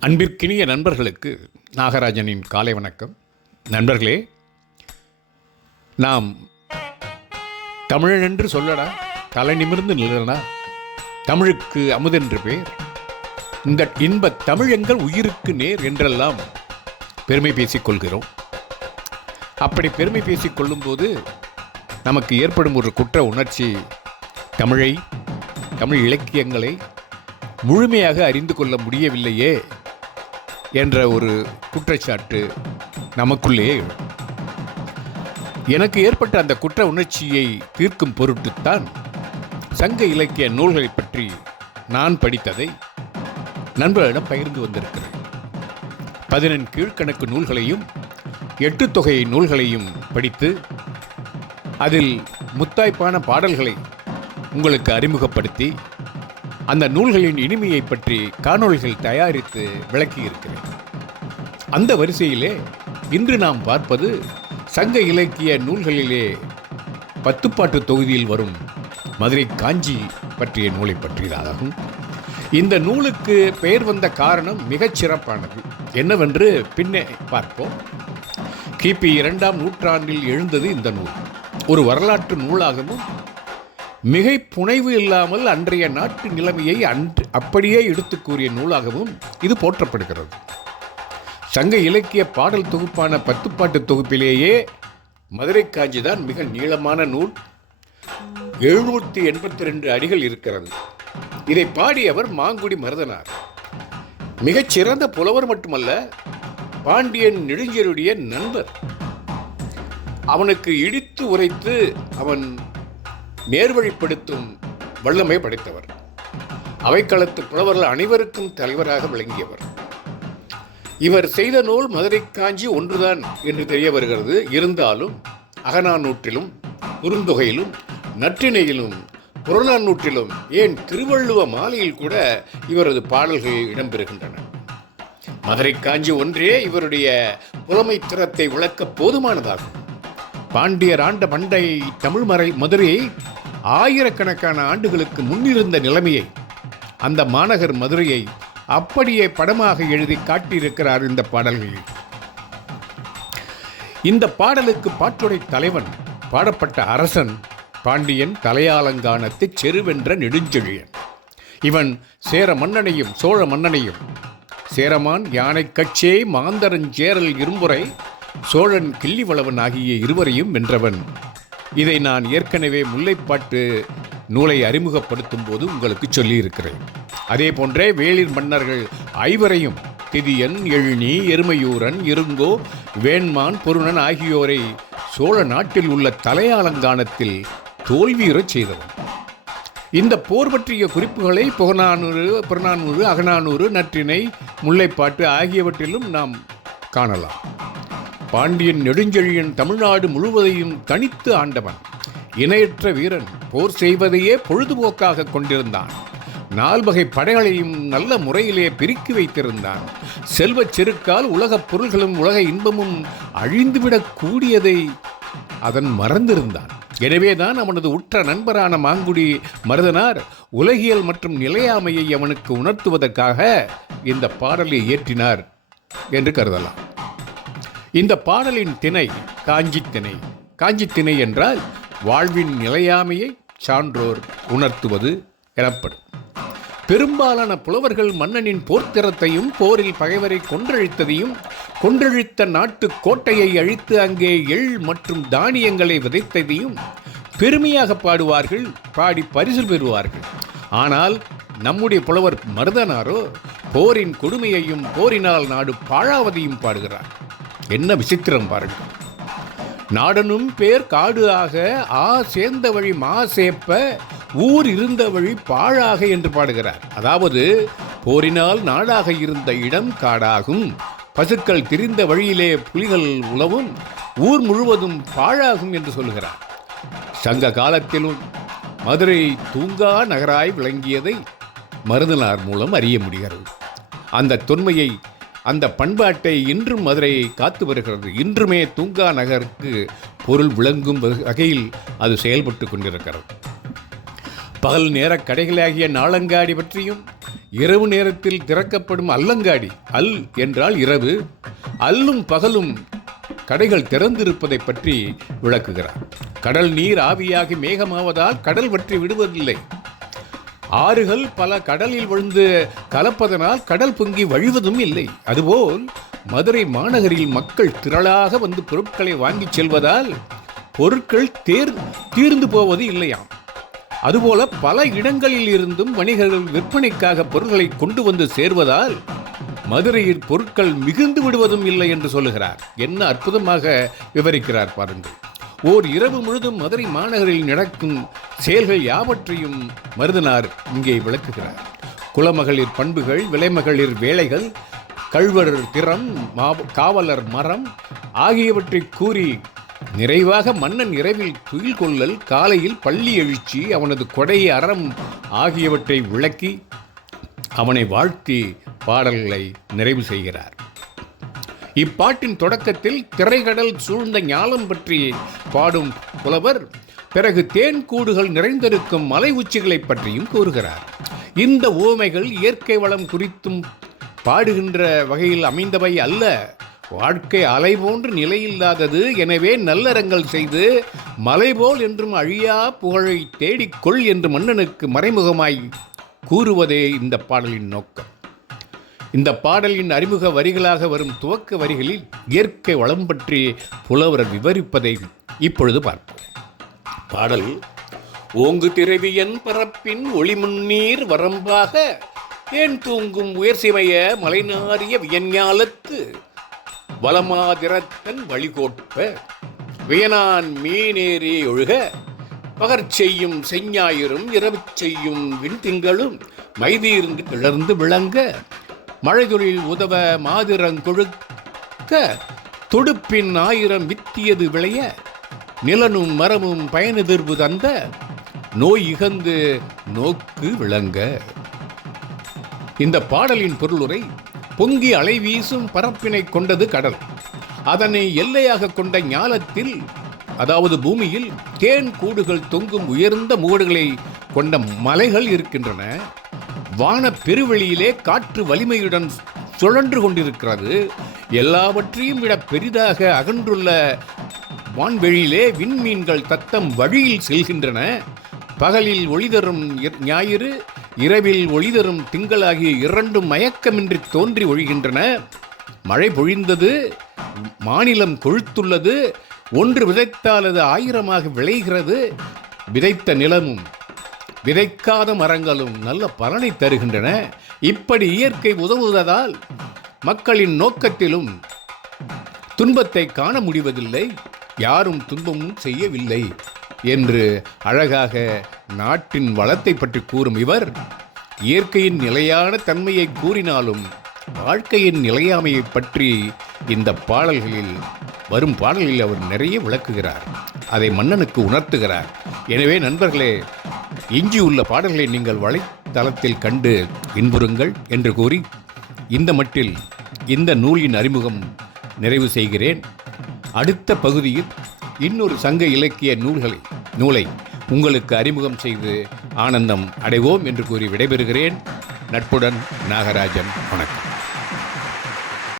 அன்பிற்கினிய நண்பர்களுக்கு நாகராஜனின் காலை வணக்கம். நண்பர்களே நாம் தமிழன் என்று சொல்லடா தலை நிமிர்ந்து நில்லடா. தமிழுக்கு அமுதென்று பேர். இந்த இன்ப தமிழ் எங்கள் உயிருக்கு நேர் என்றெல்லாம் பெருமை பேசிக்கொள்கிறோம். அப்படி பெருமை பேசிக்கொள்ளும்போது நமக்கு ஏற்படும் ஒரு குற்ற உணர்ச்சி தமிழை தமிழ் இலக்கியங்களை முழுமையாக அறிந்து கொள்ள முடியவில்லையே என்ற ஒரு குற்றச்சாட்டு நமக்குள்ளே எனக்கு ஏற்பட்ட அந்த குற்ற உணர்ச்சியை தீர்க்கும் பொருட்டுத்தான் சங்க இலக்கிய நூல்களை பற்றி நான் படித்ததை நண்பர்களிடம் பகிர்ந்து வந்திருக்கிறேன். பதினெண் கீழ்க்கணக்கு நூல்களையும் எட்டு தொகை நூல்களையும் படித்து அதில் முத்தாய்ப்பான பாடல்களை உங்களுக்கு அறிமுகப்படுத்தி அந்த நூல்களின் இனிமையை பற்றி காணொளிகள் தயாரித்து விளக்கியிருக்கிறேன். அந்த வரிசையிலே இன்று நாம் பார்ப்பது சங்க இலக்கிய நூல்களிலே பத்துப்பாட்டு தொகுதியில் வரும் மதுரை காஞ்சி பற்றிய நூலை பற்றியதாகும் இந்த நூலுக்கு பெயர் வந்த காரணம் மிகச் சிறப்பானது. என்னவென்று பின்னே பார்ப்போம். கிபி இரண்டாம் நூற்றாண்டில் எழுந்தது இந்த நூல். ஒரு வரலாற்று நூலாகவும் மிகை புனைவு இல்லாமல் அன்றைய நாட்டு நிலைமையை அன்று அப்படியே எடுத்து கூறிய நூலாகவும் இது போற்றப்படுகிறது. சங்க இலக்கிய பாடல் தொகுப்பான பத்துப்பாட்டு தொகுப்பிலேயே மதுரை காஞ்சி தான் மிக நீளமான நூல். எழுநூற்றி எண்பத்தி ரெண்டு அடிகள் இருக்கிறது. இதை பாடியவர் மாங்குடி மருதனார். மிகச்சிறந்த புலவர் மட்டுமல்ல பாண்டியன் நெடுஞ்சருடைய நண்பர். அவனுக்கு இடித்து உரைத்து அவன் நேர்வழிப்படுத்தும் வல்லமை படைத்தவர். அவைக்களத்து புலவர்கள் அனைவருக்கும் தலைவராக விளங்கியவர். இவர் செய்த நூல் மதுரை காஞ்சி ஒன்றுதான் என்று தெரிய வருகிறது. இருந்தாலும் அகநானூற்றிலும் குறுந்தொகையிலும் நற்றிணையிலும் புறநானூற்றிலும் ஏன் திருவள்ளுவ மாலையில் கூட இவரது பாடல்கள் இடம்பெறுகின்றன. மதுரை காஞ்சி ஒன்றே இவருடைய புலமை திறத்தை விளக்க போதுமானதாகும். பாண்டியர் ஆண்ட பண்டை தமிழ் மறை மதுரையை ஆயிரக்கணக்கான ஆண்டுகளுக்கு முன்னிருந்த நிலைமையை அந்த மாநகர் மதுரையை அப்படியே படமாக எழுதி காட்டியிருக்கிறார் இந்த பாடல்களில் இந்த பாடலுக்கு பாட்டுடை தலைவன் பாடப்பட்ட அரசன் பாண்டியன் தலையாலங்கானத்து செருவென்ற நெடுஞ்செழியன். இவன் சேர மன்னனையும் சோழ மன்னனையும் சேரமான் யானை கச்சே மாந்தரஞ்சேரல் இரும்புரை சோழன் கிள்ளிவளவன் ஆகிய இருவரையும் வென்றவன். இதை நான் ஏற்கனவே முல்லைப்பாட்டு நூலை அறிமுகப்படுத்தும் போது உங்களுக்கு சொல்லியிருக்கிறேன். அதே போன்றே வேளிர் மன்னர்கள் ஐவரையும் திதியன் எழுநி எருமையூரன் இருங்கோ வேண்மான் பொருணன் ஆகியோரை சோழ நாட்டில் உள்ள தலையாலங்கானத்தில் தோல்வியுறச் செய்தவன். இந்த போர் பற்றிய குறிப்புகளை புகநானூறு புறநானூறு அகநானூறு நற்றிணை முல்லைப்பாட்டு ஆகியவற்றிலும் நாம் காணலாம். பாண்டியன் நெடுஞ்செழியன் தமிழ்நாடு முழுவதையும் தனித்து ஆண்டவன். இணையற்ற வீரன் போர் செய்வதையே பொழுதுபோக்காக கொண்டிருந்தான். நால்வகை படைகளையும் நல்ல முறையிலே பிரிக்கி வைத்திருந்தான். செல்வச் செருக்கால் உலகப் பொருள்களும் உலக இன்பமும் அழிந்துவிடக் கூடியதை அதன் மறந்திருந்தான். எனவேதான் அவனது உற்ற நண்பரான மாங்குடி மருதனார் உலகியல் மற்றும் நிலையாமையை அவனுக்கு உணர்த்துவதற்காக இந்த பாடலை இயற்றினார் என்று கருதலாம். இந்த பாடலின் திணை காஞ்சி திணை. காஞ்சி திணை என்றால் வாழ்வின் நிலையாமையை சான்றோர் உணர்த்துவது எனப்படும். பெரும்பாலான புலவர்கள் மன்னனின் போர்த்திறத்தையும் போரில் பகைவரை கொன்றழித்ததையும் கொன்றழித்த நாட்டு கோட்டையை அழித்து அங்கே எள் மற்றும் தானியங்களை விதைத்ததையும் பெருமையாக பாடுவார்கள் பாடி பரிசு பெறுவார்கள். ஆனால் நம்முடைய புலவர் மருதனாரோ போரின் கொடுமையையும் போரினால் நாடு பாழாவதையும் பாடுகிறார். என்ன விசித்திரம் பாருங்கள் நாடனும் பேர் காடு ஆக ஆ சேர்ந்த வழி மா சேப்ப ஊர் இருந்த வழி பாழாக என்று பாடுகிறார். அதாவது போரினால் நாடாக இருந்த இடம் காடாகும் பசுக்கள் திரிந்த வழியிலே புலிகள் உலவும் ஊர் முழுவதும் பாழாகும் என்று சொல்கிறார். சங்க காலத்திலும் மதுரை தூங்கா நகராய் விளங்கியதை மருதனார் மூலம் அறிய முடிகிறது. அந்த தொன்மையை அந்த பண்பாட்டை இன்றும் மதுரை காத்து வருகிறது. இன்றுமே தூங்கா நகருக்கு பொருள் விளங்கும் வகையில் அது செயல்பட்டு கொண்டிருக்கிறது. பகல் நேர கடைகளாகிய நாளங்காடி பற்றியும் இரவு நேரத்தில் திறக்கப்படும் அல்லங்காடி அல் என்றால் இரவு அல்லும் பகலும் கடைகள் திறந்திருப்பதை பற்றி விளக்குகிறார். கடல் நீர் ஆவியாகி மேகமாவதால் கடல் வற்றி விடுவதில்லை. ஆறுகள் பல கடலில் விழுந்து கலப்பதனால் கடல் பொங்கி வழிவதும் இல்லை. அதுபோல் மதுரை மாநகரில் மக்கள் திரளாக வந்து பொருட்களை வாங்கிச் செல்வதால் பொருட்கள் தேர் தீர்ந்து போவது இல்லையாம். அதுபோல பல இடங்களில் இருந்தும் வணிகர்கள் விற்பனைக்காக பொருட்களை கொண்டு வந்து சேர்வதால் மதுரையில் பொருட்கள் மிகுந்து விடுவதும் இல்லை என்று சொல்லுகிறார். என்ன அற்புதமாக விவரிக்கிறார் பாருங்கள். ஓர் இரவு முழுதும் மதுரை மாநகரில் நடக்கும் செயல்கள் யாவற்றையும் மருதனார் இங்கே விளக்குகிறார். குலமகளிர் பண்புகள் விலைமகளிர் வேலைகள் கள்வர் திறம் காவலர் மரம் ஆகியவற்றை கூறி நிறைவாக மன்னன் இரவில் துயில் கொள்ளல் காலையில் பள்ளி எழுச்சி அவனது கொடை அறம் ஆகியவற்றை விளக்கி அவனை வாழ்த்தி பாடல்களை நிறைவு செய்கிறார். இப்பாட்டின் தொடக்கத்தில் திரைகடல் சூழ்ந்த ஞாலம் பற்றி பாடும் புலவர் பிறகு தேன் கூடுகள் நிறைந்திருக்கும் மலை உச்சிகளைப் பற்றியும் கூறுகிறார். இந்த ஓமைகள் இயற்கை வளம் குறித்தும் பாடுகின்ற வகையில் அமைந்தவை அல்ல. வாழ்க்கை அலை போன்று நிலையில்லாதது. எனவே நல்லறங்கள் செய்து மலைபோல் என்றும் அழியா புகழை தேடிக்கொள் என்று மன்னனுக்கு மறைமுகமாய் கூறுவதே இந்த பாடலின் நோக்கம். இந்த பாடலின் அறிமுக வரிகளாக வரும் துவக்க வரிகளில் இயற்கை வளம் பற்றி புலவர் விவரிப்பதை இப்பொழுது பார்ப்போம். பாடல் ஓங்கு திரவியன் பரப்பின் ஒளிமுன்னீர் வரம்பாக ஏன் தூங்கும் உயர் மலைநாரிய வியஞ்ஞாலத்து வளமாதிரத்தன் வழிகோட்ப வியனான் மீனேறி ஒழுக பகற் செய்யும் செஞ்ஞாயிரும் இரவு செய்யும் விண்திங்களும் மைதீர்ந்து கிளர்ந்து விளங்க மழைதொழில் உதவ மாதிரங்கொழுக்க தொடுப்பின் ஆயிரம் வித்தியது விளைய நிலனும் மரமும் பயனெதிர்வு தந்த நோய் இகந்து நோக்கு விளங்க. இந்த பாடலின் பொருளுரை பொங்கி அலை வீசும் பரப்பினை கொண்டது கடல். அதனை எல்லையாக கொண்ட ஞாலத்தில் அதாவது பூமியில் தேன் கூடுகள் தொங்கும் உயர்ந்த மூடுகளை கொண்ட மலைகள் இருக்கின்றன. வான பெருவெளியிலே காற்று வலிமையுடன் சுழன்று கொண்டிருக்கிறது. எல்லாவற்றையும் விட பெரிதாக அகன்றுள்ள வான்வெளியிலே விண்மீன்கள் தத்தம் வழியில் செல்கின்றன. பகலில் ஒளிதரும் ஞாயிறு இரவில் ஒளிதரும் திங்களாகிய இரண்டும் மயக்கமின்றி தோன்றி ஒழிகின்றன. மழை பொழிந்தது மாநிலம் கொழுத்துள்ளது ஒன்று விதைத்தால் அது ஆயிரமாக விளைகிறது. விதைத்த நிலமும் விதைக்காத மரங்களும் நல்ல பலனை தருகின்றன. இப்படி இயற்கை உதவுவதால் மக்களின் நோக்கத்திலும் துன்பத்தை காண முடிவதில்லை. யாரும் துன்பமும் செய்யவில்லை என்று அழகாக நாட்டின் வளத்தை பற்றி கூறும் இவர் இயற்கையின் நிலையான தன்மையை கூறினாலும் வாழ்க்கையின் நிலையாமையை பற்றி இந்த பாடல்களில் வரும் பாடல்களில் அவர் நிறைய விளக்குகிறார். அதை மன்னனுக்கு உணர்த்துகிறார். எனவே நண்பர்களே எஞ்சியுள்ள பாடல்களை நீங்கள் வலைத்தளத்தில் கண்டு இன்புறுங்கள் என்று கூறி இந்த மட்டில் இந்த நூலின் அறிமுகம் நிறைவு செய்கிறேன். அடுத்த பகுதியில் இன்னொரு சங்க இலக்கிய நூல்களை நூலை உங்களுக்கு அறிமுகம் செய்து ஆனந்தம் அடைவோம் என்று கூறி விடைபெறுகிறேன். நட்புடன் நாகராஜன் வணக்கம்.